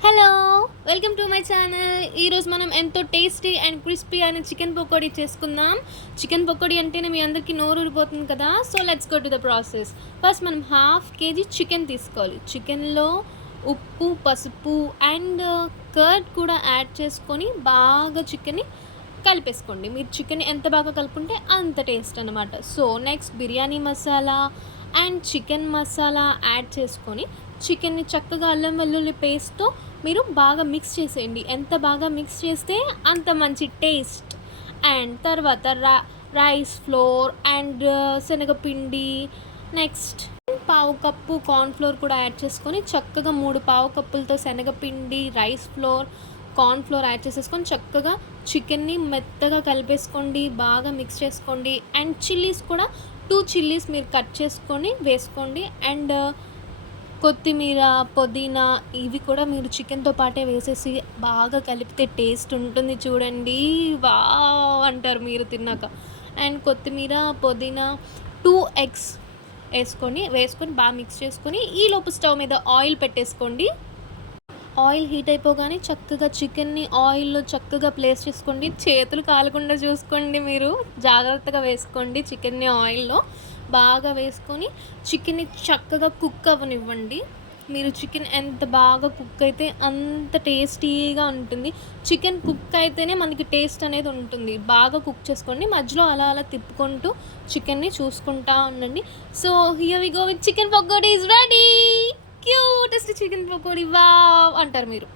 Hello! Welcome to my channel. ఈరోజు మనం ఎంతో టేస్టీ అండ్ క్రిస్పీ అయిన చికెన్ పకోడీ చేసుకుందాం. చికెన్ పకోడీ అంటేనే మీ అందరికీ నోరూరిపోతుంది కదా! So, let's go to the process. First మనం హాఫ్ కేజీ చికెన్ తీసుకోవాలి. చికెన్‌లో ఉప్పు, పసుపు అండ్ కర్డ్ కూడా యాడ్ చేసుకొని బాగా చికెన్‌ని కలిపేసుకోండి. మీరు చికెన్ ఎంత బాగా కలుపుకుంటే అంత టేస్ట్ అనమాట. So, next biryani masala and chicken masala add చేసుకొని చికెన్‌ని చక్కగా అల్లం వెల్లుల్లి పేస్ట్‌తో మీరు బాగా మిక్స్ చేసేయండి. ఎంత బాగా మిక్స్ చేస్తే అంత మంచి టేస్ట్. అండ్ తర్వాత రైస్ ఫ్లోర్ అండ్ శనగపిండి, నెక్స్ట్ పావు కప్పు కార్న్ ఫ్లోర్ కూడా యాడ్ చేసుకొని చక్కగా 3 పావు కప్పులతో శనగపిండి, rice flour, corn flour add చేసేసుకొని చక్కగా చికెన్‌ని మెత్తగా కలిపేసుకోండి. బాగా మిక్స్ చేసుకోండి. అండ్ చిల్లీస్ కూడా 2 చిల్లీస్ మీరు కట్ చేసుకొని వేసుకోండి. అండ్ కొత్తిమీర, పుదీనా ఇవి కూడా మీరు చికెన్‌తో పాటే వేసేసి బాగా కలిపితే టేస్ట్ ఉంటుంది చూడండి. వావ్! అంటారు మీరు తిన్నాక. అండ్ కొత్తిమీర, పుదీనా, 2 ఎగ్స్ వేసుకొని బాగా మిక్స్ చేసుకొని ఈలోపు స్టవ్ మీద ఆయిల్ పెట్టేసుకోండి. ఆయిల్ హీట్ అయిపోగానే చక్కగా చికెన్‌ని ఆయిల్‌లో చక్కగా ప్లేస్ చేసుకోండి. చేతులు కాలకుండా చూసుకోండి మీరు. జాగ్రత్తగా వేసుకోండి చికెన్‌ని ఆయిల్‌లో. బాగా వేసుకొని చికెన్‌ని చక్కగా కుక్ అవ్వనివ్వండి. మీరు చికెన్ ఎంత బాగా కుక్ అయితే అంత టేస్టీగా ఉంటుంది. చికెన్ కుక్ అయితేనే మనకి టేస్ట్ అనేది ఉంటుంది. బాగా కుక్ చేసుకోండి. మధ్యలో అలా అలా తిప్పుకుంటూ చికెన్‌ని చూసుకుంటా ఉండండి. So, here we go with chicken pakodi is ready. Cutest chicken pakodi wow! అంటారు మీరు.